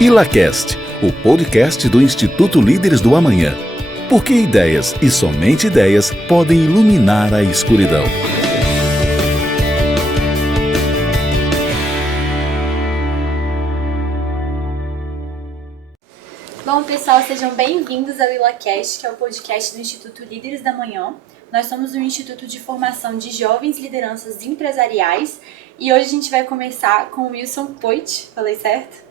ILACast, o podcast do Instituto Líderes do Amanhã. Porque ideias e somente ideias podem iluminar a escuridão. Bom, pessoal, sejam bem-vindos ao ILACast, que é o podcast do Instituto Líderes da Manhã. Nós somos um instituto de formação de jovens lideranças empresariais e hoje a gente vai começar com o Wilson Poit, falei certo?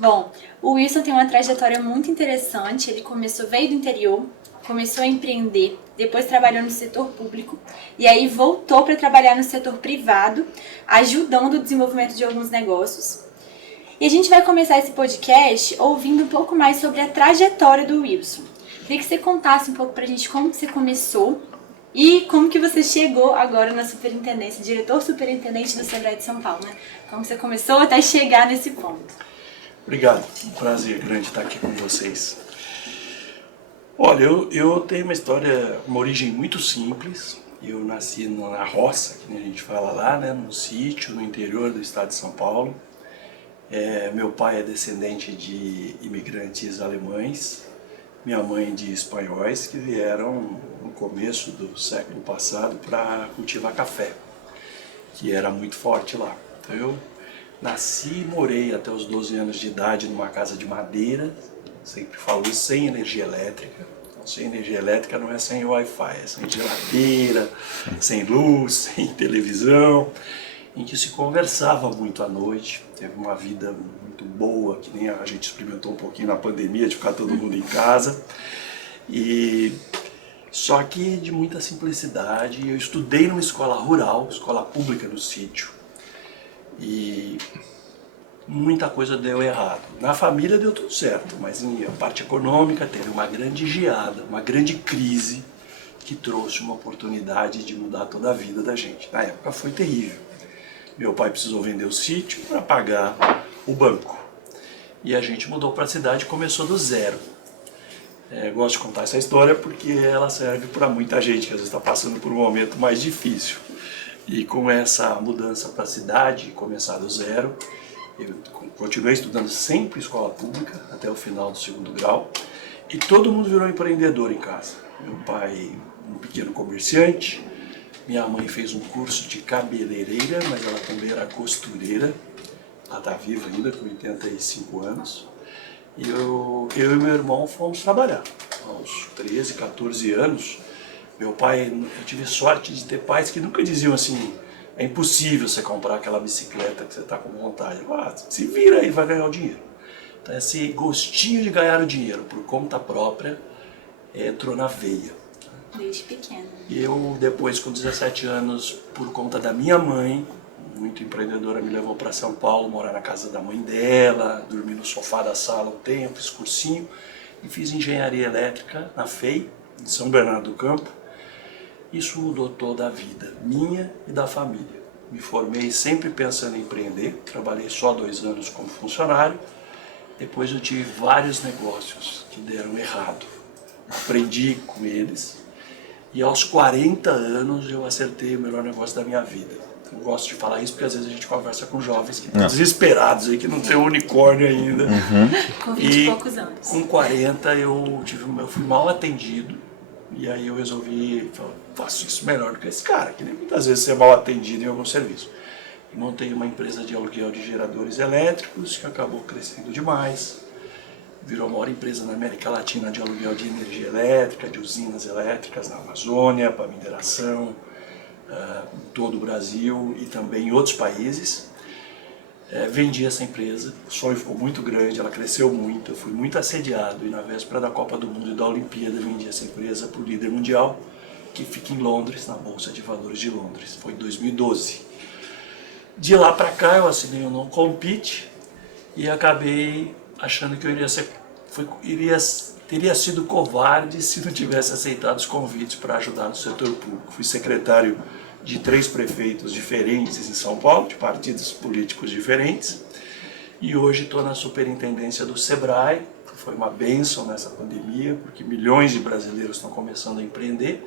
Bom, o Wilson tem uma trajetória muito interessante, ele veio do interior, começou a empreender, depois trabalhou no setor público e aí voltou para trabalhar no setor privado, ajudando o desenvolvimento de alguns negócios. E a gente vai começar esse podcast ouvindo um pouco mais sobre a trajetória do Wilson. Queria que você contasse um pouco pra gente como que você começou e como que você chegou agora na superintendência, diretor superintendente do Sebrae de São Paulo, né? Como que você começou até chegar nesse ponto. Obrigado, um prazer grande estar aqui com vocês. Olha, eu tenho uma origem muito simples. Eu nasci na roça, que a gente fala lá, né, no sítio, no interior do estado de São Paulo. Meu pai é descendente de imigrantes alemães, minha mãe de espanhóis que vieram no começo do século passado para cultivar café, que era muito forte lá. Então eu nasci e morei até os 12 anos de idade numa casa de madeira, sempre falo isso, sem energia elétrica. Então, sem energia elétrica não é sem Wi-Fi, é sem geladeira, sem luz, sem televisão, em que se conversava muito à noite, teve uma vida muito boa, que nem a gente experimentou um pouquinho na pandemia, de ficar todo mundo em casa, só que de muita simplicidade. Eu estudei numa escola rural, escola pública no sítio, e muita coisa deu errado. Na família deu tudo certo, mas a parte econômica teve uma grande geada, uma grande crise, que trouxe uma oportunidade de mudar toda a vida da gente. Na época foi terrível. Meu pai precisou vender o sítio para pagar o banco. E a gente mudou para a cidade e começou do zero. Gosto de contar essa história porque ela serve para muita gente que às vezes está passando por um momento mais difícil. E com essa mudança para a cidade, começar do zero, eu continuei estudando sempre escola pública até o final do segundo grau. E todo mundo virou empreendedor em casa. Meu pai, um pequeno comerciante. Minha mãe fez um curso de cabeleireira, mas ela também era costureira. Ela está viva ainda, com 85 anos. E eu e meu irmão fomos trabalhar. Aos 13, 14 anos, meu pai, eu tive sorte de ter pais que nunca diziam assim: é impossível você comprar aquela bicicleta que você está com vontade. Se vira aí, vai ganhar o dinheiro. Então esse gostinho de ganhar o dinheiro por conta própria entrou na veia. Desde pequeno. E eu, depois, com 17 anos, por conta da minha mãe, muito empreendedora, me levou para São Paulo, morar na casa da mãe dela, dormi no sofá da sala um tempo, fiz cursinho, e fiz engenharia elétrica na FEI, em São Bernardo do Campo. Isso mudou toda a vida, minha e da família. Me formei sempre pensando em empreender, trabalhei só 2 anos como funcionário, depois eu tive vários negócios que deram errado. Aprendi com eles. E aos 40 anos eu acertei o melhor negócio da minha vida. Eu gosto de falar isso porque às vezes a gente conversa com jovens que estão desesperados aí, que não tem unicórnio ainda. Com 20 e poucos anos. Com 40 eu fui mal atendido. E aí eu resolvi, faço isso melhor do que esse cara, que nem muitas vezes ser mal atendido em algum serviço. E montei uma empresa de aluguel de geradores elétricos, que acabou crescendo demais. Virou a maior empresa na América Latina de aluguel de energia elétrica, de usinas elétricas na Amazônia, para mineração, em todo o Brasil e também em outros países. Vendi essa empresa, o sonho ficou muito grande, ela cresceu muito, eu fui muito assediado e na véspera da Copa do Mundo e da Olimpíada vendi essa empresa para o líder mundial, que fica em Londres, na Bolsa de Valores de Londres. Foi em 2012. De lá para cá eu assinei um non-compete e acabei achando que eu teria sido covarde se não tivesse aceitado os convites para ajudar no setor público. Fui secretário de 3 prefeitos diferentes em São Paulo, de partidos políticos diferentes, e hoje estou na superintendência do Sebrae, que foi uma bênção nessa pandemia, porque milhões de brasileiros estão começando a empreender.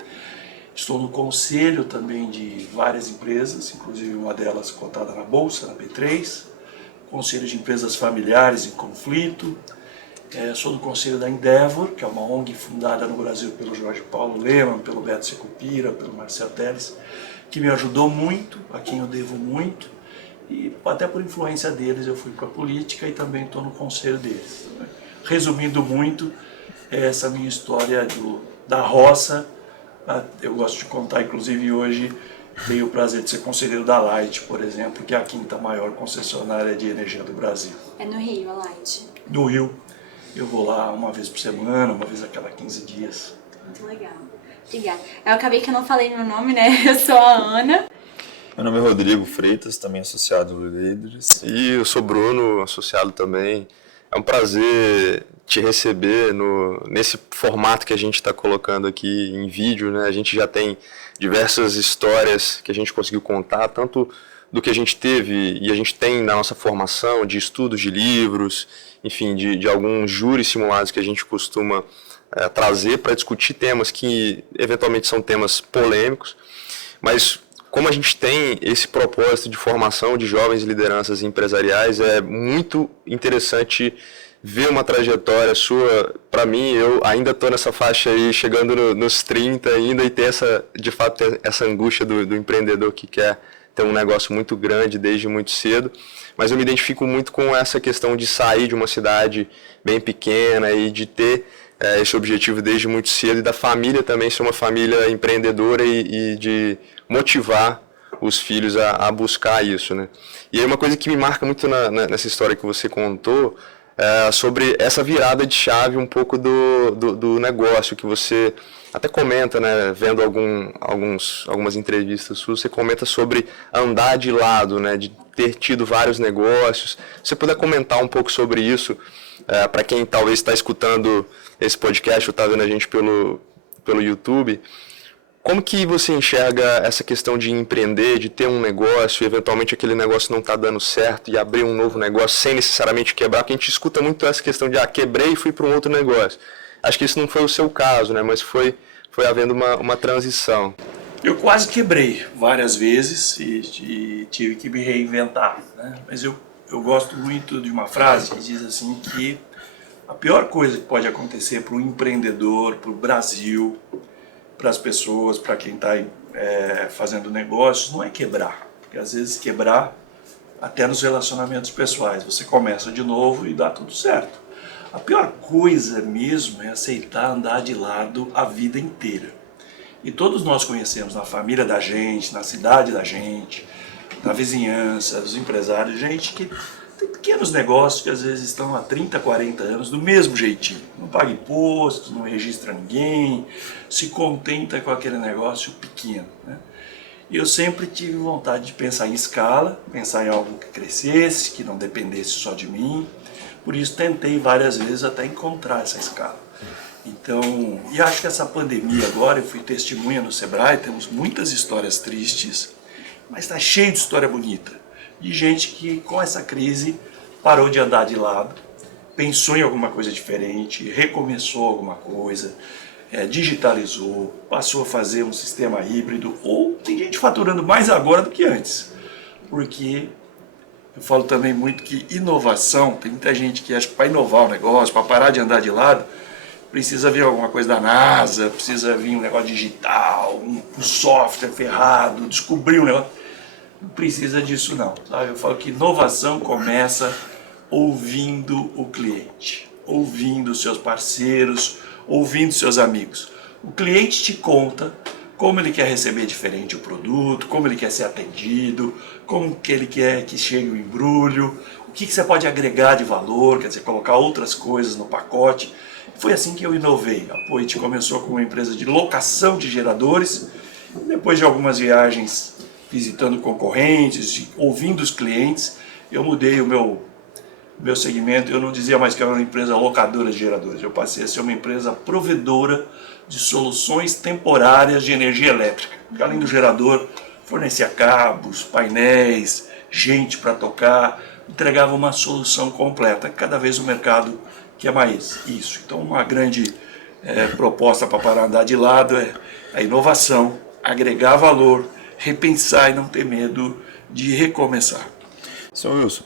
Estou no conselho também de várias empresas, inclusive uma delas cotada na Bolsa, na B3, Conselho de Empresas Familiares em Conflito, sou do Conselho da Endeavor, que é uma ONG fundada no Brasil pelo Jorge Paulo Lemann, pelo Beto Secupira, pelo Marcel Teles, que me ajudou muito, a quem eu devo muito, e até por influência deles eu fui para a política e também estou no conselho deles. Resumindo muito, essa minha história da roça, eu gosto de contar, inclusive hoje tenho o prazer de ser conselheiro da Light, por exemplo, que é a quinta maior concessionária de energia do Brasil. É no Rio, a Light. No Rio, eu vou lá uma vez por semana, uma vez a cada 15 dias. Muito legal. Obrigada. Eu acabei que eu não falei meu nome, né? Eu sou a Ana. Meu nome é Rodrigo Freitas, também associado do Líderes. E eu sou Bruno, associado também. É um prazer te receber nesse formato que a gente está colocando aqui em vídeo, né? A gente já tem diversas histórias que a gente conseguiu contar, tanto do que a gente teve e a gente tem na nossa formação de estudos de livros, enfim, de alguns júris simulados que a gente costuma trazer para discutir temas que eventualmente são temas polêmicos, mas como a gente tem esse propósito de formação de jovens lideranças empresariais, é muito interessante ver uma trajetória sua. Para mim, eu ainda estou nessa faixa aí, chegando nos 30 ainda, e ter de fato essa angústia do empreendedor que quer ter um negócio muito grande desde muito cedo. Mas eu me identifico muito com essa questão de sair de uma cidade bem pequena e de ter esse objetivo desde muito cedo, e da família também ser uma família empreendedora e de motivar os filhos a buscar isso, né? E aí uma coisa que me marca muito nessa história que você contou é sobre essa virada de chave um pouco do negócio, que você até comenta, né, vendo algumas entrevistas suas, você comenta sobre andar de lado, né, de ter tido vários negócios. Se você puder comentar um pouco sobre isso, para quem talvez está escutando esse podcast ou está vendo a gente pelo YouTube, como que você enxerga essa questão de empreender, de ter um negócio e eventualmente aquele negócio não está dando certo e abrir um novo negócio sem necessariamente quebrar? Porque a gente escuta muito essa questão de quebrei e fui para um outro negócio. Acho que isso não foi o seu caso, né? Mas foi havendo uma transição. Eu quase quebrei várias vezes e tive que me reinventar, né? Mas eu gosto muito de uma frase que diz assim que a pior coisa que pode acontecer para o empreendedor, para o Brasil, para as pessoas, para quem está fazendo negócios, não é quebrar. Porque às vezes quebrar, até nos relacionamentos pessoais, você começa de novo e dá tudo certo. A pior coisa mesmo é aceitar andar de lado a vida inteira. E todos nós conhecemos na família da gente, na cidade da gente, na vizinhança, dos empresários, gente que tem pequenos negócios que às vezes estão há 30, 40 anos do mesmo jeitinho. Não paga imposto, não registra ninguém, se contenta com aquele negócio pequeno, né? E eu sempre tive vontade de pensar em escala, pensar em algo que crescesse, que não dependesse só de mim. Por isso tentei várias vezes até encontrar essa escala. Então, e acho que essa pandemia agora, eu fui testemunha no Sebrae, temos muitas histórias tristes, mas está cheio de história bonita. De gente que com essa crise parou de andar de lado, pensou em alguma coisa diferente, recomeçou alguma coisa, digitalizou, passou a fazer um sistema híbrido, ou tem gente faturando mais agora do que antes. Porque eu falo também muito que inovação, tem muita gente que acha que para inovar o negócio, para parar de andar de lado, precisa vir alguma coisa da NASA, precisa vir um negócio digital, um software ferrado, descobrir um negócio. Não precisa disso não, sabe? Eu falo que inovação começa ouvindo o cliente, ouvindo seus parceiros, ouvindo seus amigos. O cliente te conta como ele quer receber diferente o produto, como ele quer ser atendido, como que ele quer que chegue o embrulho, o que você pode agregar de valor, quer dizer, colocar outras coisas no pacote. Foi assim que eu inovei. A Poit começou com uma empresa de locação de geradores, depois de algumas viagens visitando concorrentes, ouvindo os clientes, eu mudei o meu segmento. Eu não dizia mais que era uma empresa locadora de geradores, eu passei a ser uma empresa provedora de soluções temporárias de energia elétrica, que além do gerador fornecia cabos, painéis, gente para tocar, entregava uma solução completa. Cada vez o mercado quer mais isso. Então uma grande proposta para parar andar de lado é a inovação, agregar valor, repensar e não ter medo de recomeçar. Senhor Wilson,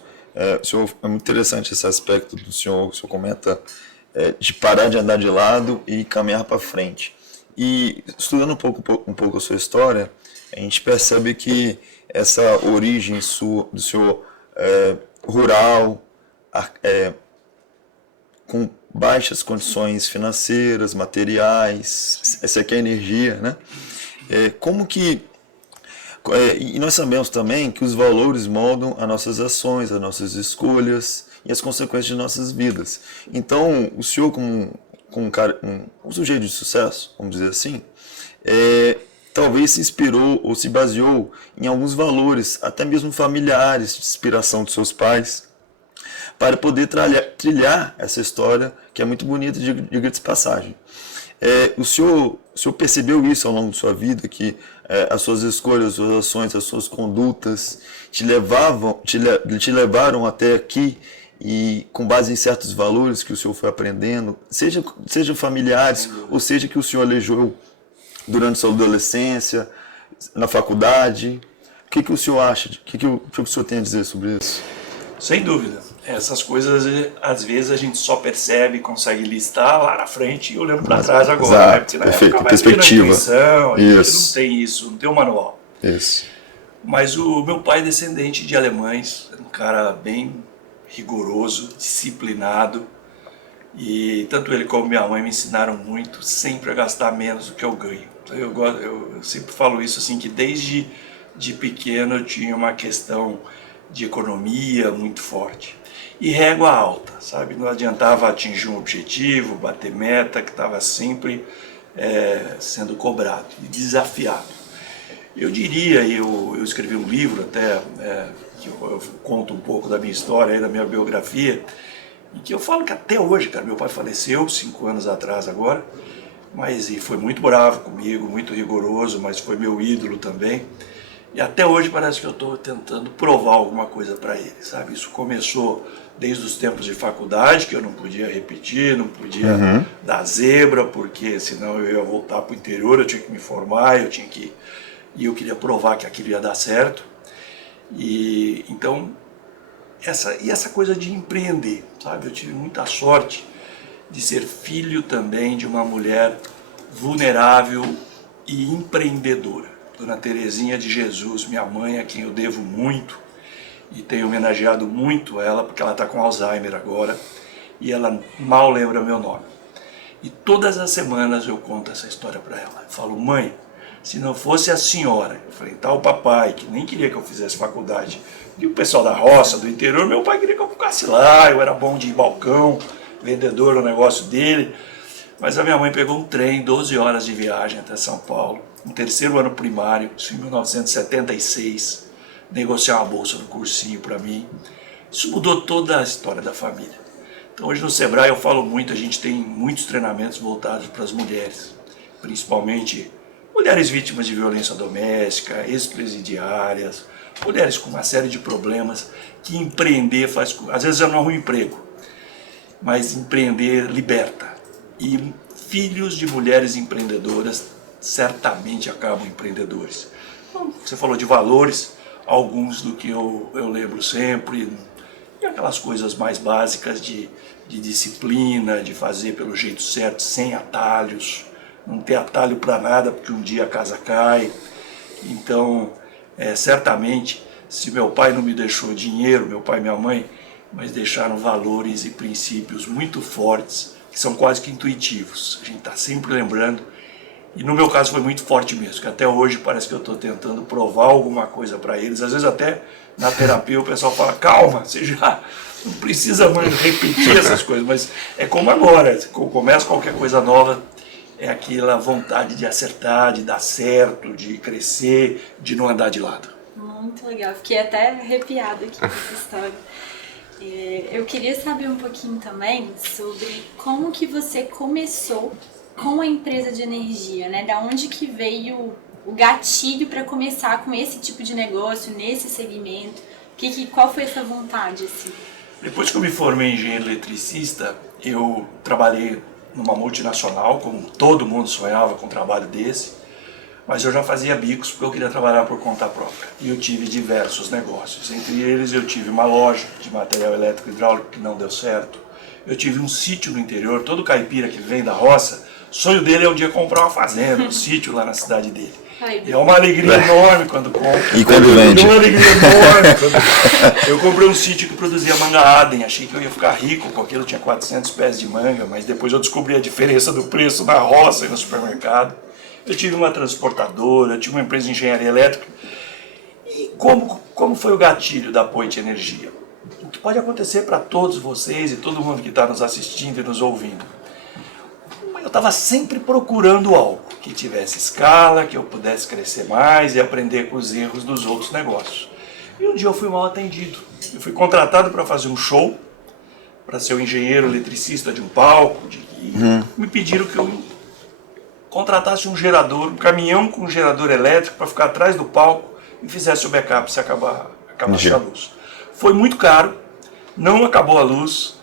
senhor, é muito interessante esse aspecto do senhor, que o senhor comenta, de parar de andar de lado e caminhar para frente. E estudando um pouco a sua história, a gente percebe que essa origem do senhor rural, com baixas condições financeiras, materiais, essa aqui é a energia, né? Como que... e nós sabemos também que os valores moldam as nossas ações, as nossas escolhas e as consequências de nossas vidas. Então, o senhor, como um sujeito de sucesso, vamos dizer assim, talvez se inspirou ou se baseou em alguns valores, até mesmo familiares, de inspiração dos seus pais, para poder trilhar essa história, que é muito bonita, diga de passagem. O senhor percebeu isso ao longo de sua vida, que as suas escolhas, as suas ações, as suas condutas te levaram até aqui, e com base em certos valores que o senhor foi aprendendo, seja familiares, ou seja que o senhor alejou durante sua adolescência, na faculdade? O que o senhor acha? O que o senhor tem a dizer sobre isso? Sem dúvida. Essas coisas, às vezes, a gente só percebe, consegue listar lá na frente e olhando para trás agora. Exato, Né? Porque na perfeito, época vai perspectiva. Intuição, a gente não tem isso, não tem o manual. Isso. Mas o meu pai é descendente de alemães, um cara bem rigoroso, disciplinado. E tanto ele como minha mãe me ensinaram muito, sempre a gastar menos do que eu ganho. Eu sempre falo isso assim, que desde de pequeno eu tinha uma questão de economia muito forte. E régua alta, sabe? Não adiantava atingir um objetivo, bater meta, que estava sempre sendo cobrado e desafiado. Eu diria, eu escrevi um livro até, que eu conto um pouco da minha história, da minha biografia, em que eu falo que até hoje, cara, meu pai faleceu 5 anos atrás agora, mas e foi muito bravo comigo, muito rigoroso, mas foi meu ídolo também. E até hoje parece que eu estou tentando provar alguma coisa para ele, sabe? Isso começou desde os tempos de faculdade, que eu não podia repetir, não podia dar zebra, porque senão eu ia voltar para o interior, eu tinha que me formar, e eu queria provar que aquilo ia dar certo. E então, essa coisa de empreender, sabe? Eu tive muita sorte de ser filho também de uma mulher vulnerável e empreendedora. Dona Terezinha de Jesus, minha mãe, a quem eu devo muito, e tenho homenageado muito ela, porque ela está com Alzheimer agora, e ela mal lembra meu nome. E todas as semanas eu conto essa história para ela. Eu falo, mãe, se não fosse a senhora enfrentar o papai, que nem queria que eu fizesse faculdade, e o pessoal da roça, do interior, meu pai queria que eu ficasse lá, eu era bom de balcão, vendedor no negócio dele, mas a minha mãe pegou um trem, 12 horas de viagem até São Paulo, no 3º ano primário, isso em 1976, negociar uma bolsa no cursinho para mim. Isso mudou toda a história da família. Então hoje no Sebrae eu falo muito, a gente tem muitos treinamentos voltados para as mulheres, principalmente mulheres vítimas de violência doméstica, ex-presidiárias, mulheres com uma série de problemas, que empreender faz... Às vezes eu não arrumo emprego, mas empreender liberta. E filhos de mulheres empreendedoras certamente acabam empreendedores. Então, você falou de valores, alguns do que eu lembro sempre, e aquelas coisas mais básicas de disciplina, de fazer pelo jeito certo, sem atalhos, não ter atalho para nada, porque um dia a casa cai. Então, certamente, se meu pai não me deixou dinheiro, meu pai e minha mãe, mas deixaram valores e princípios muito fortes, que são quase que intuitivos. A gente está sempre lembrando, e no meu caso foi muito forte mesmo, que até hoje parece que eu estou tentando provar alguma coisa para eles. Às vezes até na terapia o pessoal fala, calma, você já não precisa mais repetir essas coisas, mas é como agora, começa qualquer coisa nova, é aquela vontade de acertar, de dar certo, de crescer, de não andar de lado. Muito legal, fiquei até arrepiada aqui com essa história. Eu queria saber um pouquinho também sobre como que você começou com a empresa de energia, né? Da onde que veio o gatilho para começar com esse tipo de negócio, nesse segmento? Qual foi essa vontade, assim? Depois que eu me formei em engenheiro eletricista, eu trabalhei numa multinacional, como todo mundo sonhava com um trabalho desse, Mas eu já fazia bicos porque eu queria trabalhar por conta própria. E eu tive diversos negócios. Entre eles eu tive uma loja de material elétrico e hidráulico que não deu certo. Eu tive um sítio no interior, todo caipira que vem da roça, o sonho dele é um dia comprar uma fazenda, um sítio lá na cidade dele. E é uma alegria enorme quando compra. E quando vende. É uma alegria enorme quando... Eu comprei um sítio que produzia manga Adem, achei que eu ia ficar rico, porque aquilo tinha 400 pés de manga, mas depois eu descobri a diferença do preço na roça e no supermercado. Eu tive uma transportadora, eu tive uma empresa de engenharia elétrica. E como foi o gatilho da Poit Energia? O que pode acontecer para todos vocês e todo mundo que está nos assistindo e nos ouvindo. Eu estava sempre procurando algo que tivesse escala, que eu pudesse crescer mais e aprender com os erros dos outros negócios. E um dia eu fui mal atendido. Eu fui contratado para fazer um show, para ser o engenheiro eletricista de um palco. Me pediram que eu contratasse um gerador, um caminhão com um gerador elétrico para ficar atrás do palco e fizesse o backup se acabasse a luz. Foi muito caro, não acabou a luz.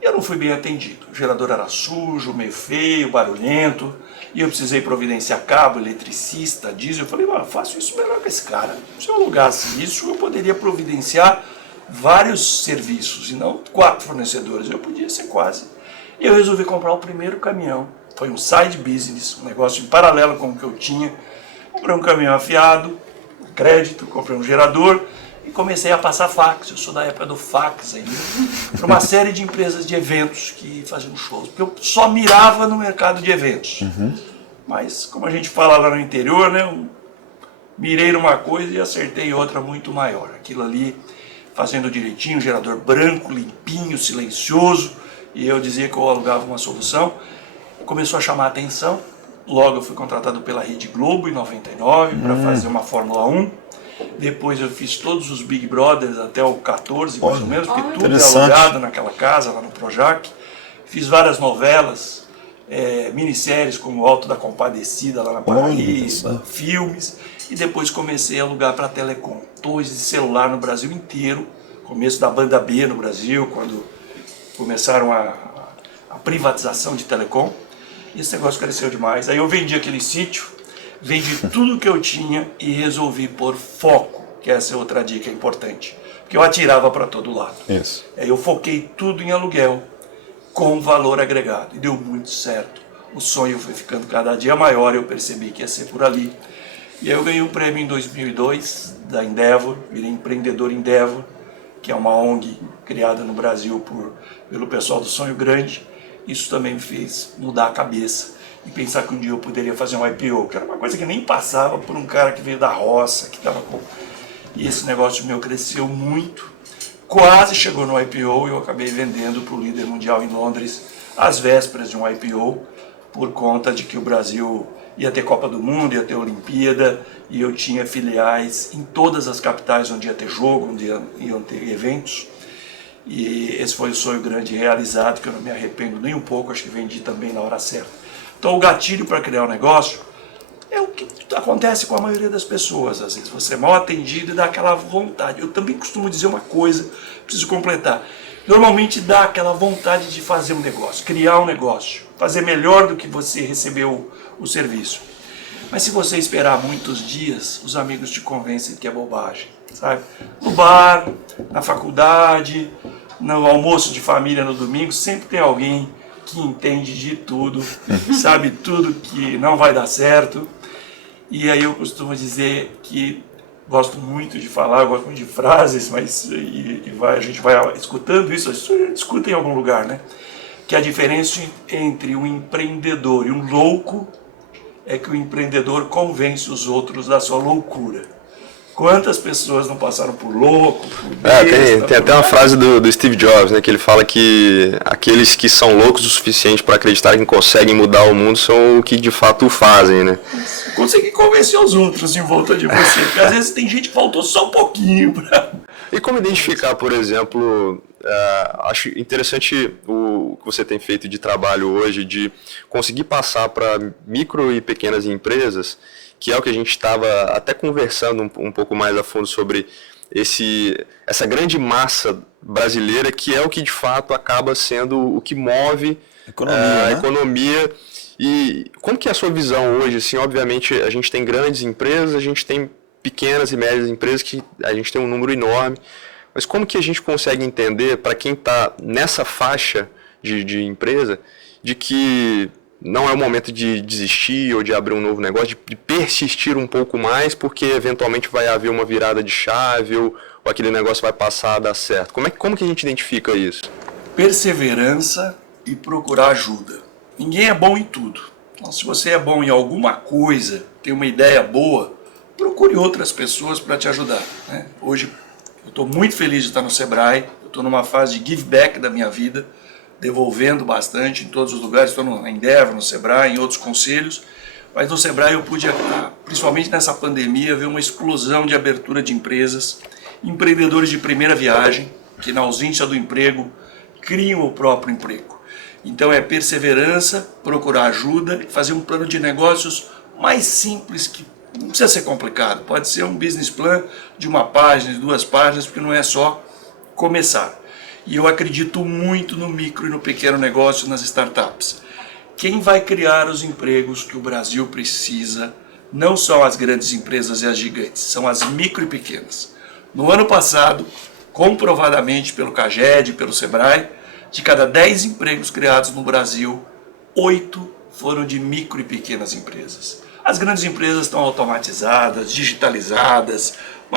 E eu não fui bem atendido. O gerador era sujo, meio feio, barulhento. E eu precisei providenciar cabo, eletricista, diesel. Eu falei, mano, faço isso melhor que esse cara. Se eu alugasse isso, eu poderia providenciar vários serviços e não 4 fornecedores. Eu podia ser quase. E eu resolvi comprar o primeiro caminhão. Foi um side business, um negócio em paralelo com o que eu tinha. Comprei um caminhão afiado, crédito, comprei um gerador. E comecei a passar fax, eu sou da época do fax ainda, para uma série de empresas de eventos que faziam shows, porque eu só mirava no mercado de eventos. Mas, como a gente fala lá no interior, né, eu mirei numa coisa e acertei outra muito maior. Aquilo ali, fazendo direitinho, gerador branco, limpinho, silencioso, e eu dizia que eu alugava uma solução. Começou a chamar a atenção, logo eu fui contratado pela Rede Globo em 99 para fazer uma Fórmula 1. Depois eu fiz todos os Big Brothers até o 14, mais ou menos, porque tudo é alugado naquela casa, lá no Projac. Fiz várias novelas, minisséries como o Alto da Compadecida, lá na Paraíba, filmes. E depois comecei a alugar para a Telecom. Torres de celular no Brasil inteiro. Começo da banda B no Brasil, quando começaram a privatização de Telecom. E esse negócio cresceu demais. Aí eu vendi aquele sítio. Vendi tudo que eu tinha e resolvi pôr foco, que essa é outra dica importante. Porque eu atirava para todo lado. Isso. Eu foquei tudo em aluguel, com valor agregado. E deu muito certo. O sonho foi ficando cada dia maior, eu percebi que ia ser por ali. E aí eu ganhei um prêmio em 2002 da Endeavor, virei empreendedor Endeavor, que é uma ONG criada no Brasil pelo pessoal do Sonho Grande. Isso também me fez mudar a cabeça e pensar que um dia eu poderia fazer um IPO, que era uma coisa que nem passava por um cara que veio da roça, que estava com... E esse negócio meu cresceu muito, quase chegou no IPO e eu acabei vendendo para o líder mundial em Londres às vésperas de um IPO, por conta de que o Brasil ia ter Copa do Mundo, ia ter Olimpíada, e eu tinha filiais em todas as capitais onde ia ter jogo, onde iam ter eventos. E esse foi o sonho grande realizado, que eu não me arrependo nem um pouco, acho que vendi também na hora certa. Então o gatilho para criar um negócio é o que acontece com a maioria das pessoas. Às vezes você é mal atendido e dá aquela vontade. Eu também costumo dizer uma coisa, preciso completar. Normalmente dá aquela vontade de fazer um negócio, criar um negócio, fazer melhor do que você recebeu o serviço. Mas se você esperar muitos dias, os amigos te convencem que é bobagem, sabe? No bar, na faculdade, no almoço de família no domingo, sempre tem alguém que entende de tudo, sabe tudo que não vai dar certo. E aí eu costumo dizer que gosto muito de falar, gosto muito de frases, mas a gente vai escutando isso escuta em algum lugar, né? Que a diferença entre um empreendedor e um louco é que o empreendedor convence os outros da sua loucura. Quantas pessoas não passaram por louco, por besta, tem até uma frase do Steve Jobs, né, que ele fala que aqueles que são loucos o suficiente para acreditar que conseguem mudar o mundo são o que de fato o fazem, né? Conseguir convencer os outros em volta de você, porque às vezes tem gente que faltou só um pouquinho para... E como identificar, por exemplo, acho interessante o que você tem feito de trabalho hoje, de conseguir passar para micro e pequenas empresas, que é o que a gente estava até conversando um pouco mais a fundo sobre essa grande massa brasileira, que é o que de fato acaba sendo o que move a economia E como que é a sua visão hoje? Assim, obviamente, a gente tem grandes empresas, a gente tem pequenas e médias empresas que a gente tem um número enorme, mas como que a gente consegue entender, para quem está nessa faixa de empresa, de que não é o momento de desistir ou de abrir um novo negócio, de persistir um pouco mais, porque eventualmente vai haver uma virada de chave ou aquele negócio vai passar a dar certo? Como que a gente identifica isso? Perseverança e procurar ajuda. Ninguém é bom em tudo. Então, se você é bom em alguma coisa, tem uma ideia boa, procure outras pessoas para te ajudar, né? Hoje eu estou muito feliz de estar no Sebrae, eu estou numa fase de give back da minha vida, devolvendo bastante em todos os lugares, estou na Endeavor, no Sebrae, em outros conselhos, mas no Sebrae eu pude, principalmente nessa pandemia, ver uma explosão de abertura de empresas, empreendedores de primeira viagem, que na ausência do emprego, criam o próprio emprego. Então é perseverança, procurar ajuda, fazer um plano de negócios mais simples, que não precisa ser complicado, pode ser um business plan de 1 página, de 2 páginas, porque não é só começar. E eu acredito muito no micro e no pequeno negócio, nas startups. Quem vai criar os empregos que o Brasil precisa não são as grandes empresas e as gigantes, são as micro e pequenas. No ano passado, comprovadamente pelo CAGED, pelo Sebrae, de cada 10 empregos criados no Brasil, 8 foram de micro e pequenas empresas. As grandes empresas estão automatizadas, digitalizadas,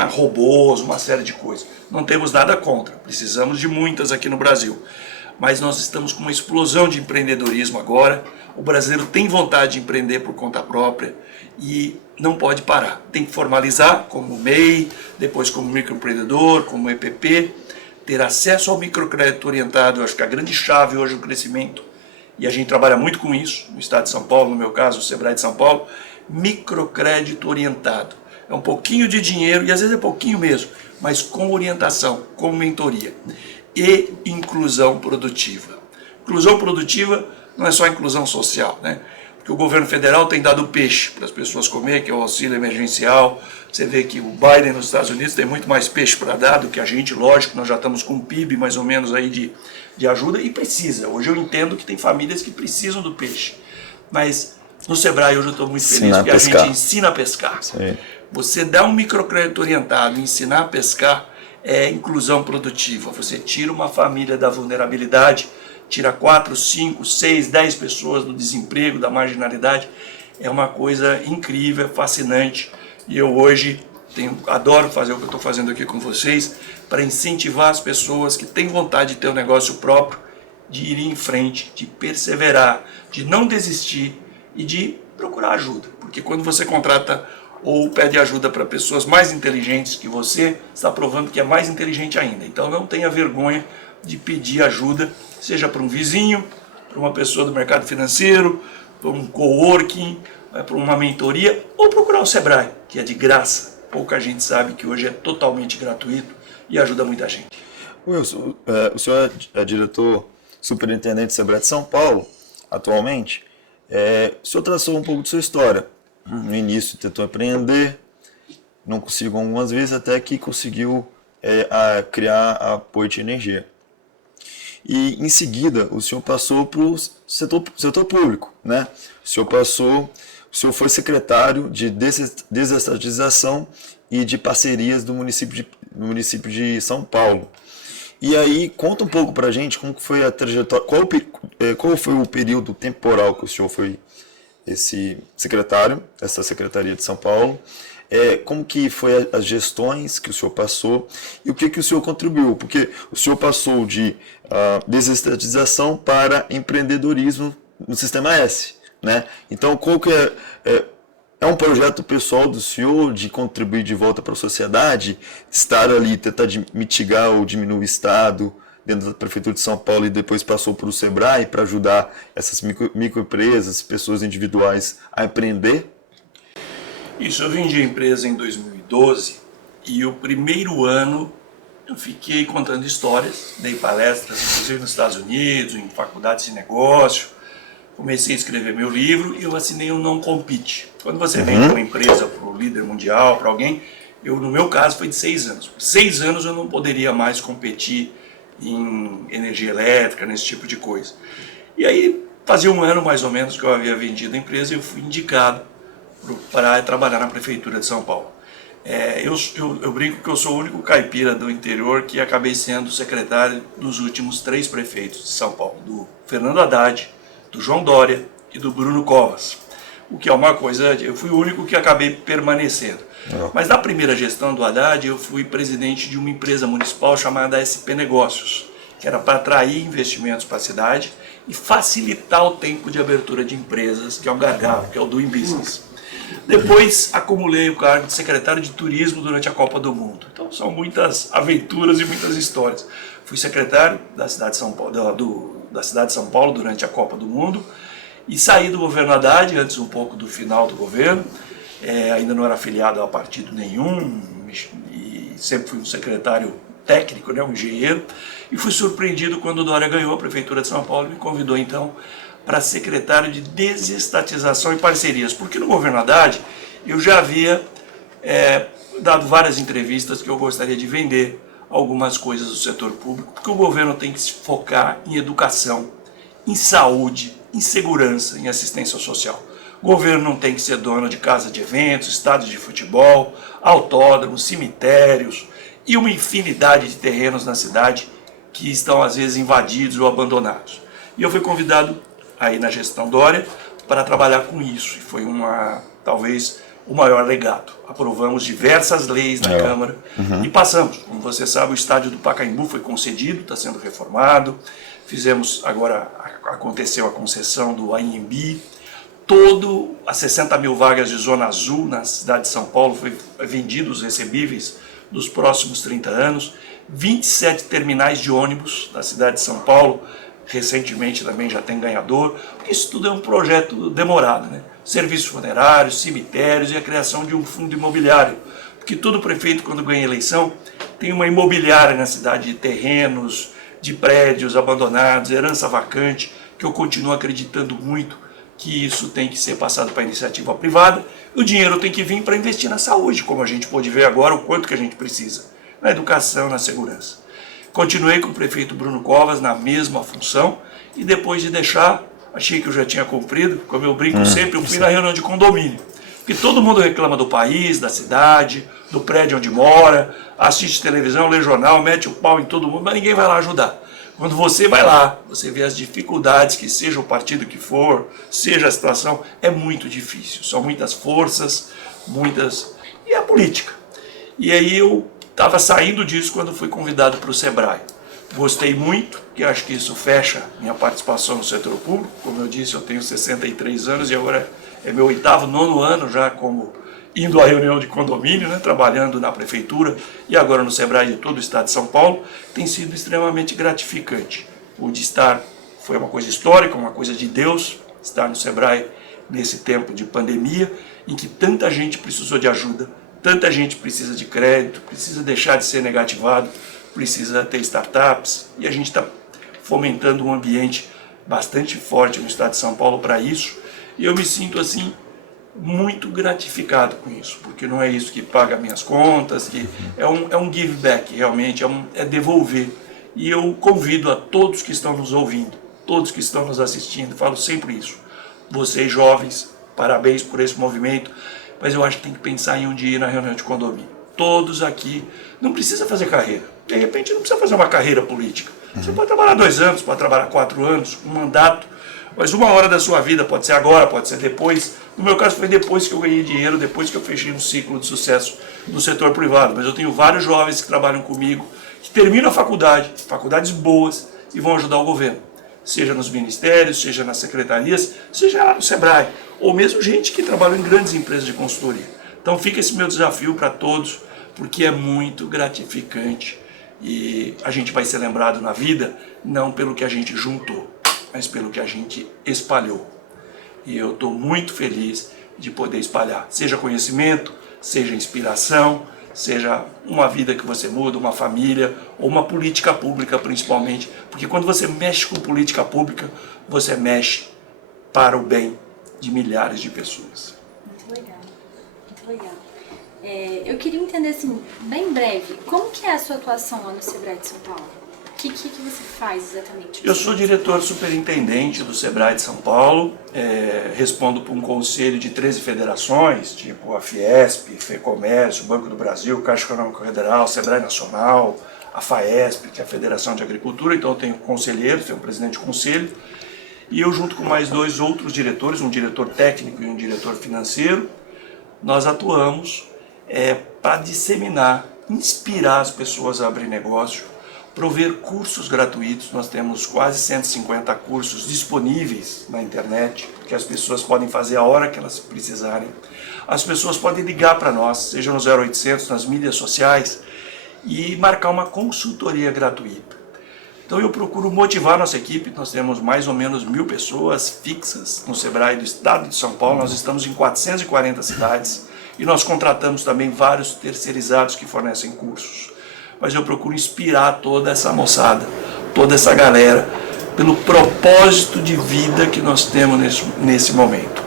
robôs, uma série de coisas. Não temos nada contra, precisamos de muitas aqui no Brasil. Mas nós estamos com uma explosão de empreendedorismo agora. O brasileiro tem vontade de empreender por conta própria e não pode parar. Tem que formalizar como MEI, depois como microempreendedor, como EPP, ter acesso ao microcrédito orientado. Eu acho que a grande chave hoje é o crescimento, e a gente trabalha muito com isso, no estado de São Paulo, no meu caso, o Sebrae de São Paulo, microcrédito orientado. É um pouquinho de dinheiro, e às vezes é pouquinho mesmo, mas com orientação, com mentoria. E inclusão produtiva. Inclusão produtiva não é só inclusão social, né? Porque o governo federal tem dado peixe para as pessoas comer, que é o auxílio emergencial. Você vê que o Biden nos Estados Unidos tem muito mais peixe para dar do que a gente, lógico, nós já estamos com um PIB mais ou menos aí de ajuda, e precisa. Hoje eu entendo que tem famílias que precisam do peixe, mas no Sebrae hoje eu estou muito feliz porque a gente ensina a pescar. Sim. Você dá um microcrédito orientado, ensinar a pescar é inclusão produtiva. Você tira uma família da vulnerabilidade, tira 4, 5, 6, 10 pessoas do desemprego, da marginalidade. É uma coisa incrível, fascinante. E eu hoje adoro fazer o que eu estou fazendo aqui com vocês, para incentivar as pessoas que têm vontade de ter um negócio próprio, de ir em frente, de perseverar, de não desistir e de procurar ajuda. Porque quando você contrata ou pede ajuda para pessoas mais inteligentes que você, está provando que é mais inteligente ainda. Então não tenha vergonha de pedir ajuda, seja para um vizinho, para uma pessoa do mercado financeiro, para um coworking, para uma mentoria, ou procurar o Sebrae, que é de graça. Pouca gente sabe que hoje é totalmente gratuito e ajuda muita gente. Wilson, o senhor é diretor superintendente do Sebrae de São Paulo, atualmente. O senhor traçou um pouco de sua história. No início tentou empreender, não conseguiu algumas vezes, até que conseguiu criar a Poit Energia. E em seguida o senhor passou para o setor público, né? O senhor foi secretário de desestatização e de parcerias do município de São Paulo. E aí, conta um pouco para a gente como foi a trajetória, qual foi o período temporal que o senhor foi esse secretário, essa Secretaria de São Paulo, como que foi as gestões que o senhor passou e o que o senhor contribuiu, porque o senhor passou de desestatização para empreendedorismo no Sistema S, né? Então, qual que é um projeto pessoal do senhor de contribuir de volta para a sociedade, estar ali, tentar mitigar ou diminuir o Estado dentro da Prefeitura de São Paulo, e depois passou para o Sebrae para ajudar essas microempresas, pessoas individuais a empreender? Isso, eu vendi a empresa em 2012 e o primeiro ano eu fiquei contando histórias, dei palestras, inclusive nos Estados Unidos, em faculdades de negócio, comecei a escrever meu livro e eu assinei um não compete. Quando você vende uma empresa para o líder mundial, para alguém, no meu caso foi de 6 anos. Por 6 anos eu não poderia mais competir em energia elétrica, nesse tipo de coisa. E aí Fazia um ano mais ou menos que eu havia vendido a empresa e eu fui indicado para trabalhar na Prefeitura de São Paulo. Eu brinco que eu sou o único caipira do interior que acabei sendo secretário dos últimos 3 prefeitos de São Paulo, do Fernando Haddad, do João Dória e do Bruno Covas. O que é uma coisa, eu fui o único que acabei permanecendo. Mas na primeira gestão do Haddad, eu fui presidente de uma empresa municipal chamada SP Negócios, que era para atrair investimentos para a cidade e facilitar o tempo de abertura de empresas, que é o gargalo, que é o doing business. Depois acumulei o cargo de secretário de turismo durante a Copa do Mundo. Então são muitas aventuras e muitas histórias. Fui secretário da cidade de São Paulo, da cidade de São Paulo durante a Copa do Mundo e saí do governo Haddad, antes um pouco do final do governo. Ainda não era afiliado a partido nenhum e sempre fui um secretário técnico, né, um engenheiro, e fui surpreendido quando o Dória ganhou a Prefeitura de São Paulo e me convidou então para secretário de desestatização e parcerias, porque no governo Haddad eu já havia dado várias entrevistas que eu gostaria de vender algumas coisas do setor público, porque o governo tem que se focar em educação, em saúde, em segurança, em assistência social. O governo não tem que ser dono de casa de eventos, estádios de futebol, autódromos, cemitérios e uma infinidade de terrenos na cidade que estão às vezes invadidos ou abandonados. E eu fui convidado aí na gestão Dória para trabalhar com isso. E foi talvez o maior legado. Aprovamos diversas leis na Câmara e passamos. Como você sabe, o estádio do Pacaembu foi concedido, está sendo reformado. Aconteceu a concessão do ANB. As 60 mil vagas de Zona Azul na cidade de São Paulo foi vendidos os recebíveis dos próximos 30 anos. 27 terminais de ônibus da cidade de São Paulo, recentemente também já tem ganhador. Isso tudo é um projeto demorado, né? Serviços funerários, cemitérios e a criação de um fundo imobiliário. Porque todo prefeito, quando ganha eleição, tem uma imobiliária na cidade de terrenos, de prédios abandonados, herança vacante, que eu continuo acreditando muito que isso tem que ser passado para a iniciativa privada. O dinheiro tem que vir para investir na saúde, como a gente pode ver agora o quanto que a gente precisa, na educação, na segurança. Continuei com o prefeito Bruno Covas na mesma função e depois de deixar, achei que eu já tinha cumprido, como eu brinco sempre, eu fui na reunião de condomínio. Porque todo mundo reclama do país, da cidade, do prédio onde mora, assiste televisão, lê jornal, mete o pau em todo mundo, mas ninguém vai lá ajudar. Quando você vai lá, você vê as dificuldades, que seja o partido que for, seja a situação, é muito difícil. São muitas forças, e a política. E aí eu estava saindo disso quando fui convidado para o Sebrae. Gostei muito, porque acho que isso fecha minha participação no setor público. Como eu disse, eu tenho 63 anos e agora é meu 8º, 9º ano já como indo à reunião de condomínio, né, trabalhando na prefeitura e agora no Sebrae de todo o estado de São Paulo. Tem sido extremamente gratificante. O de estar foi uma coisa histórica, uma coisa de Deus, estar no Sebrae nesse tempo de pandemia, em que tanta gente precisou de ajuda, tanta gente precisa de crédito, precisa deixar de ser negativado, precisa ter startups, e a gente está fomentando um ambiente bastante forte no estado de São Paulo para isso, e eu me sinto assim muito gratificado com isso, porque não é isso que paga minhas contas, que é um give back, realmente, é devolver. E eu convido a todos que estão nos ouvindo, todos que estão nos assistindo, falo sempre isso, vocês jovens, parabéns por esse movimento, mas eu acho que tem que pensar em um dia ir na reunião de condomínio. Todos aqui, não precisa fazer carreira, de repente não precisa fazer uma carreira política, você pode trabalhar 2 anos, pode trabalhar 4 anos, um mandato, mas uma hora da sua vida, pode ser agora, pode ser depois. No meu caso foi depois que eu ganhei dinheiro, depois que eu fechei um ciclo de sucesso no setor privado. Mas eu tenho vários jovens que trabalham comigo, que terminam a faculdade, faculdades boas, e vão ajudar o governo. Seja nos ministérios, seja nas secretarias, seja lá no Sebrae, ou mesmo gente que trabalha em grandes empresas de consultoria. Então fica esse meu desafio para todos, porque é muito gratificante. E a gente vai ser lembrado na vida, não pelo que a gente juntou, mas pelo que a gente espalhou. E eu estou muito feliz de poder espalhar, seja conhecimento, seja inspiração, seja uma vida que você muda, uma família, ou uma política pública principalmente, porque quando você mexe com política pública, você mexe para o bem de milhares de pessoas. Muito legal, muito legal. Eu queria entender, assim, bem breve, como que é a sua atuação lá no Sebrae de São Paulo? que você faz exatamente? Eu sou diretor superintendente do Sebrae de São Paulo, respondo por um conselho de 13 federações, tipo a Fiesp, FEComércio, Banco do Brasil, Caixa Econômica Federal, Sebrae Nacional, a FAESP, que é a Federação de Agricultura. Então eu tenho conselheiros, tenho um presidente de conselho, e eu junto com mais 2 outros diretores, um diretor técnico e um diretor financeiro, nós atuamos para disseminar, inspirar as pessoas a abrir negócio, prover cursos gratuitos. Nós temos quase 150 cursos disponíveis na internet, que as pessoas podem fazer a hora que elas precisarem. As pessoas podem ligar para nós, seja no 0800, nas mídias sociais, e marcar uma consultoria gratuita. Então eu procuro motivar nossa equipe. Nós temos mais ou menos 1.000 pessoas fixas no Sebrae do estado de São Paulo. Nós estamos em 440 cidades e nós contratamos também vários terceirizados que fornecem cursos. Mas eu procuro inspirar toda essa moçada, toda essa galera, pelo propósito de vida que nós temos nesse momento.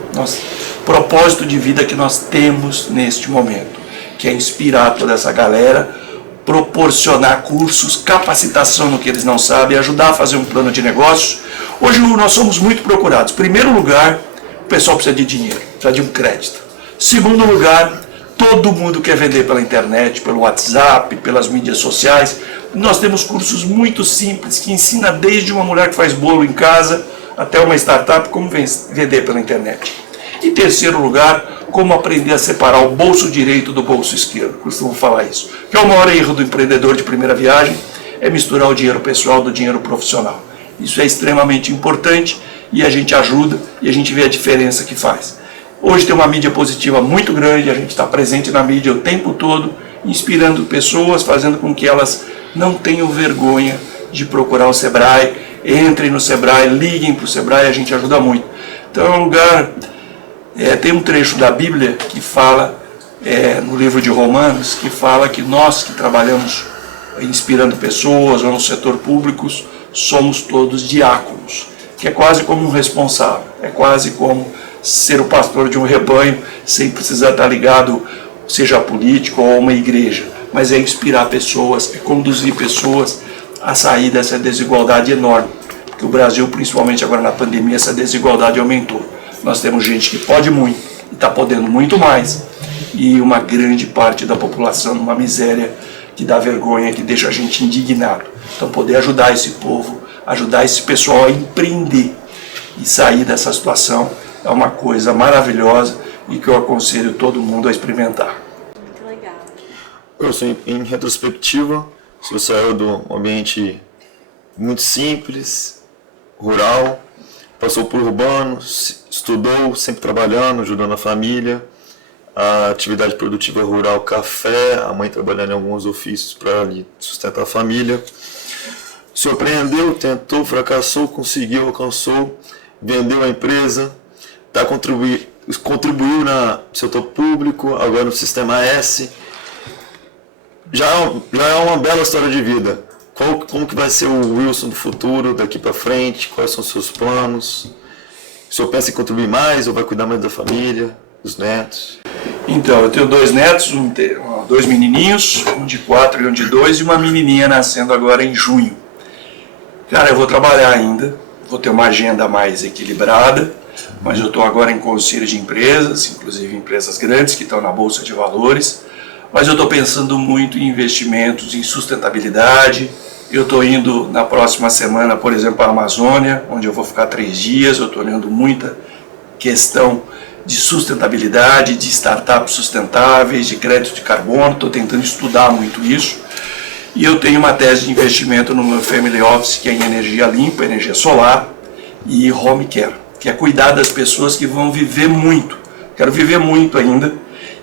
Propósito de vida que nós temos neste momento, que é inspirar toda essa galera, proporcionar cursos, capacitação no que eles não sabem, ajudar a fazer um plano de negócios. Hoje nós somos muito procurados. Em primeiro lugar, o pessoal precisa de dinheiro, precisa de um crédito. Segundo lugar, todo mundo quer vender pela internet, pelo WhatsApp, pelas mídias sociais. Nós temos cursos muito simples que ensina desde uma mulher que faz bolo em casa até uma startup como vender pela internet. Em terceiro lugar, como aprender a separar o bolso direito do bolso esquerdo. Costumo falar isso. Que é o maior erro do empreendedor de primeira viagem, é misturar o dinheiro pessoal do dinheiro profissional. Isso é extremamente importante e a gente ajuda e a gente vê a diferença que faz. Hoje tem uma mídia positiva muito grande, a gente está presente na mídia o tempo todo, inspirando pessoas, fazendo com que elas não tenham vergonha de procurar o Sebrae, entrem no Sebrae, liguem para o Sebrae, a gente ajuda muito. Então é um lugar... tem um trecho da Bíblia que fala, no livro de Romanos, que fala que nós que trabalhamos inspirando pessoas ou no setor público, somos todos diáconos, que é quase como um responsável, é quase como ser o pastor de um rebanho, sem precisar estar ligado, seja a político ou a uma igreja, mas é inspirar pessoas, é conduzir pessoas a sair dessa desigualdade enorme, que o Brasil, principalmente agora na pandemia, essa desigualdade aumentou. Nós temos gente que pode muito e está podendo muito mais, e uma grande parte da população numa miséria que dá vergonha, que deixa a gente indignado. Então poder ajudar esse povo, ajudar esse pessoal a empreender e sair dessa situação é uma coisa maravilhosa e que eu aconselho todo mundo a experimentar. Muito legal. Eu sou em retrospectiva, você saiu de um ambiente muito simples, rural, passou por urbano, estudou, sempre trabalhando, ajudando a família, a atividade produtiva rural, café, a mãe trabalhando em alguns ofícios para sustentar a família. Surpreendeu, tentou, fracassou, conseguiu, alcançou, vendeu a empresa, contribuiu no setor público, agora no Sistema S. Já é uma bela história de vida. Como que vai ser o Wilson do futuro, daqui para frente? Quais são os seus planos? O senhor pensa em contribuir mais ou vai cuidar mais da família, dos netos? Então, eu tenho 2 netos, 2 menininhos, um de 4 e um de 2, e uma menininha nascendo agora em junho. Cara, eu vou trabalhar ainda, vou ter uma agenda mais equilibrada, mas eu estou agora em conselho de empresas, inclusive empresas grandes que estão na Bolsa de Valores, mas eu estou pensando muito em investimentos, em sustentabilidade. Eu estou indo na próxima semana, por exemplo, à Amazônia, onde eu vou ficar 3 dias, eu estou olhando muita questão de sustentabilidade, de startups sustentáveis, de crédito de carbono, estou tentando estudar muito isso. E eu tenho uma tese de investimento no meu family office, que é em energia limpa, energia solar e home care, que é cuidar das pessoas que vão viver muito. Quero viver muito ainda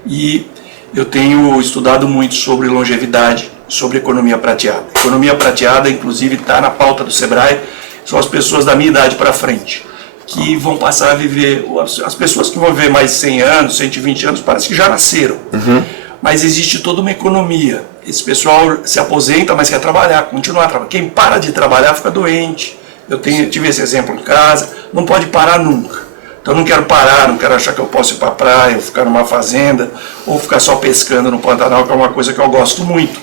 e eu tenho estudado muito sobre longevidade, sobre economia prateada. Economia prateada, inclusive, está na pauta do Sebrae, são as pessoas da minha idade para frente, que vão passar a viver, as pessoas que vão viver mais de 100 anos, 120 anos, parece que já nasceram. Mas existe toda uma economia. Esse pessoal se aposenta, mas quer trabalhar, continuar trabalhando. Quem para de trabalhar fica doente. Eu tive esse exemplo em casa, não pode parar nunca. Então eu não quero parar, não quero achar que eu posso ir para a praia, ou ficar numa fazenda, ou ficar só pescando no Pantanal, que é uma coisa que eu gosto muito.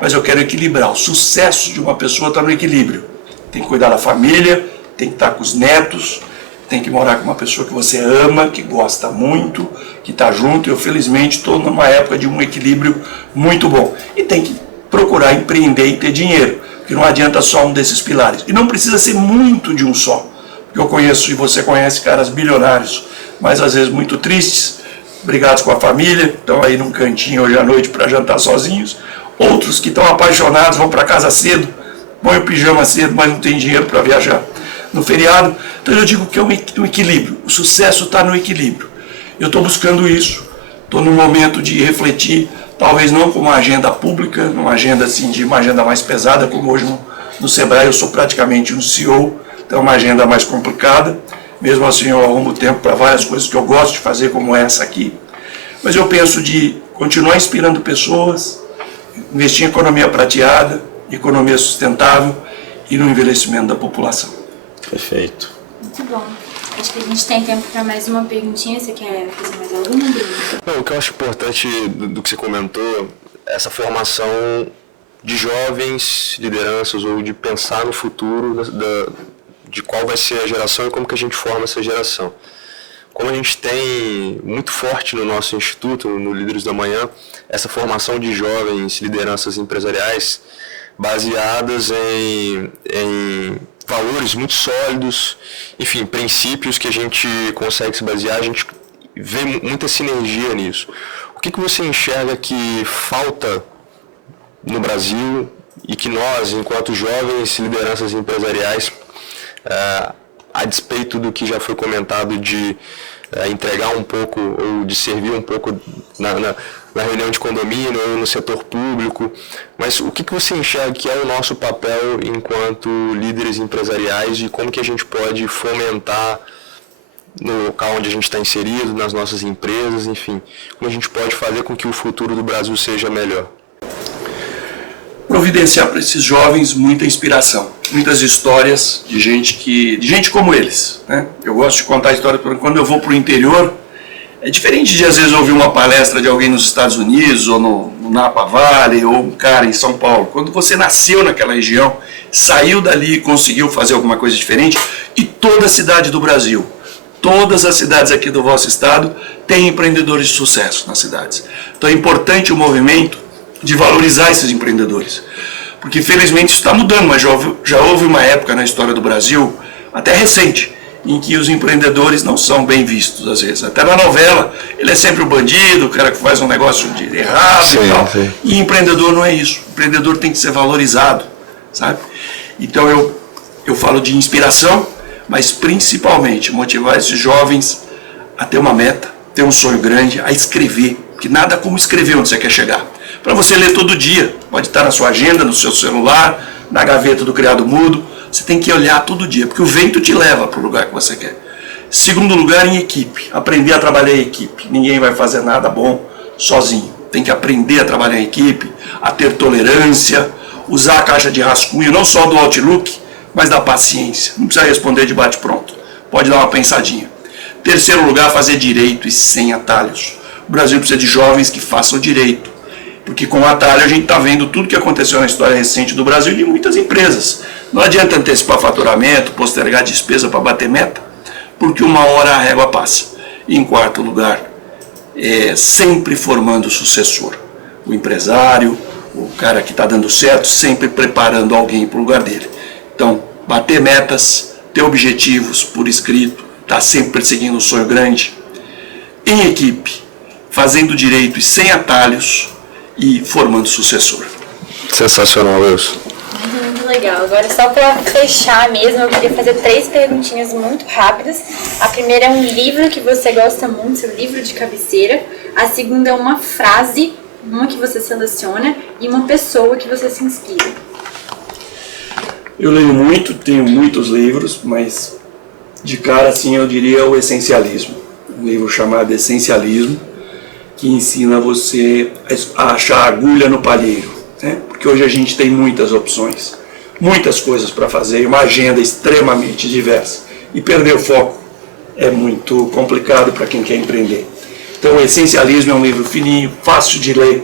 mas eu quero equilibrar. O sucesso de uma pessoa está no equilíbrio. Tem que cuidar da família, tem que estar com os netos, tem que morar com uma pessoa que você ama, que gosta muito, que está junto. Eu, felizmente, estou numa época de um equilíbrio muito bom. E tem que procurar empreender e ter dinheiro, porque não adianta só um desses pilares. E não precisa ser muito de um só. Porque eu conheço, e você conhece, caras bilionários, mas às vezes muito tristes, brigados com a família, estão aí num cantinho hoje à noite para jantar sozinhos. Outros que estão apaixonados, vão para casa cedo, põem o pijama cedo, mas não tem dinheiro para viajar no feriado. Então eu digo que é um equilíbrio. O sucesso está no equilíbrio. Eu estou buscando isso. Estou num momento de refletir, talvez não com uma agenda pública, uma agenda assim, de uma agenda mais pesada, como hoje no Sebrae eu sou praticamente um CEO, então é uma agenda mais complicada. Mesmo assim eu arrumo tempo para várias coisas que eu gosto de fazer, como essa aqui. Mas eu penso de continuar inspirando pessoas, investir em economia prateada, economia sustentável e no envelhecimento da população. Perfeito. Muito bom. Acho que a gente tem tempo para mais uma perguntinha. Você quer fazer mais alguma, Bruno? Não, o que eu acho importante do que você comentou, essa formação de jovens lideranças ou de pensar no futuro de qual vai ser a geração e como que a gente forma essa geração. Como a gente tem muito forte no nosso instituto, no Líderes da Manhã, essa formação de jovens lideranças empresariais baseadas em valores muito sólidos, enfim, princípios que a gente consegue se basear, a gente vê muita sinergia nisso. O que você enxerga que falta no Brasil e que nós, enquanto jovens lideranças empresariais, a despeito do que já foi comentado de entregar um pouco ou de servir um pouco na reunião de condomínio ou no setor público, mas o que você enxerga que é o nosso papel enquanto líderes empresariais e como que a gente pode fomentar no local onde a gente está inserido, nas nossas empresas, enfim, como a gente pode fazer com que o futuro do Brasil seja melhor? Providenciar para esses jovens muita inspiração, muitas histórias de gente como eles, né? Eu gosto de contar a história, quando eu vou para o interior, é diferente de às vezes ouvir uma palestra de alguém nos Estados Unidos ou no Napa Valley ou um cara em São Paulo. Quando você nasceu naquela região, saiu dali e conseguiu fazer alguma coisa diferente, e toda a cidade do Brasil, todas as cidades aqui do vosso estado têm empreendedores de sucesso nas cidades. Então é importante o movimento de valorizar esses empreendedores, porque felizmente isso está mudando, mas já houve uma época na história do Brasil, até recente, em que os empreendedores não são bem vistos às vezes. Até na novela, ele é sempre o bandido, o cara que faz um negócio de errado, sim, e tal. Sim. E empreendedor não é isso. O empreendedor tem que ser valorizado, sabe? Então eu falo de inspiração, mas principalmente motivar esses jovens a ter uma meta, ter um sonho grande, a escrever, porque nada como escrever onde você quer chegar. Para você ler todo dia, pode estar na sua agenda, no seu celular, na gaveta do criado mudo, você tem que olhar todo dia, porque o vento te leva para o lugar que você quer. Segundo lugar, em equipe, aprender a trabalhar em equipe. Ninguém vai fazer nada bom sozinho, tem que aprender a trabalhar em equipe, a ter tolerância, usar a caixa de rascunho, não só do Outlook, mas da paciência. Não precisa responder de bate-pronto, pode dar uma pensadinha. Terceiro lugar, fazer direito e sem atalhos. O Brasil precisa de jovens que façam direito, porque com o atalho a gente está vendo tudo que aconteceu na história recente do Brasil e de muitas empresas. Não adianta antecipar faturamento, postergar despesa para bater meta, porque uma hora a régua passa. E em quarto lugar, sempre formando o sucessor. O empresário, o cara que está dando certo, sempre preparando alguém para o lugar dele. Então, bater metas, ter objetivos por escrito, estar sempre perseguindo um sonho grande, em equipe, fazendo direito e sem atalhos, e formando sucessor. Sensacional, Wilson. Muito legal. Agora, só para fechar mesmo, eu queria fazer 3 perguntinhas muito rápidas. A primeira é um livro que você gosta muito, seu livro de cabeceira. A segunda é uma frase, uma que você seleciona, e uma pessoa que você se inspira. Eu leio muito, tenho muitos livros, mas de cara assim eu diria o Essencialismo. Um livro chamado Essencialismo, que ensina você a achar agulha no palheiro, né? Porque hoje a gente tem muitas opções, muitas coisas para fazer, e uma agenda extremamente diversa. E perder o foco é muito complicado para quem quer empreender. Então o Essencialismo é um livro fininho, fácil de ler,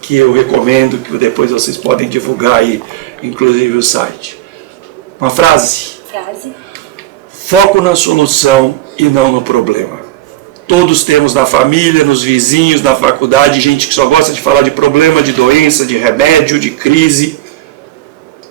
que eu recomendo, que depois vocês podem divulgar aí, inclusive o site. Uma frase. Foco na solução e não no problema. Todos temos na família, nos vizinhos, na faculdade, gente que só gosta de falar de problema, de doença, de remédio, de crise.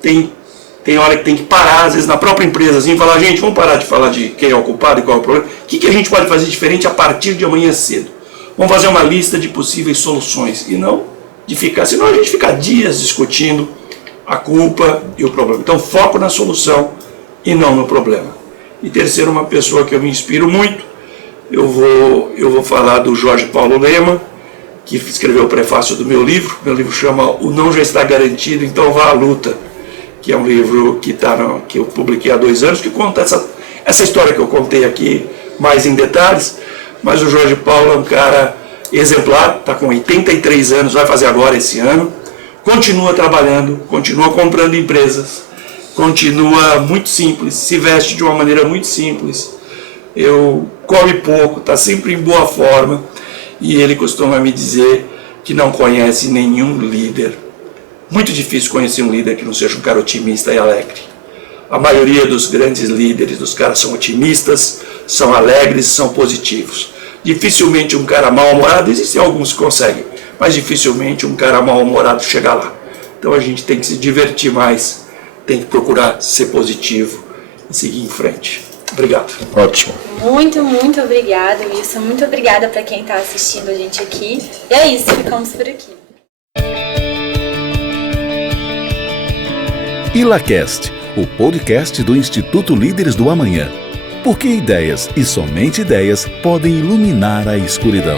Tem hora que tem que parar, às vezes na própria empresa, assim, falar, gente, vamos parar de falar de quem é o culpado e qual é o problema. O que a gente pode fazer diferente a partir de amanhã cedo? Vamos fazer uma lista de possíveis soluções e não de ficar, senão a gente fica dias discutindo a culpa e o problema. Então, foco na solução e não no problema. E terceiro, uma pessoa que eu me inspiro muito, eu vou falar do Jorge Paulo Lema, que escreveu o prefácio do meu livro. Meu livro chama O Não Já Está Garantido, Então Vá à Luta, que é um livro que eu publiquei há 2 anos, que conta essa história que eu contei aqui mais em detalhes. Mas o Jorge Paulo é um cara exemplar, está com 83 anos, vai fazer agora esse ano, continua trabalhando, continua comprando empresas, continua muito simples, se veste de uma maneira muito simples, come pouco, está sempre em boa forma, e ele costuma me dizer que não conhece nenhum líder. Muito difícil conhecer um líder que não seja um cara otimista e alegre. A maioria dos grandes líderes, dos caras são otimistas, são alegres, são positivos. Dificilmente um cara mal-humorado, existem alguns que conseguem, mas dificilmente um cara mal-humorado chega lá. Então a gente tem que se divertir mais, tem que procurar ser positivo e seguir em frente. Obrigado. Ótimo. Muito, muito obrigada, Wilson. Muito obrigada para quem está assistindo a gente aqui. E é isso, ficamos por aqui. ILACast, o podcast do Instituto Líderes do Amanhã. Porque ideias e somente ideias podem iluminar a escuridão.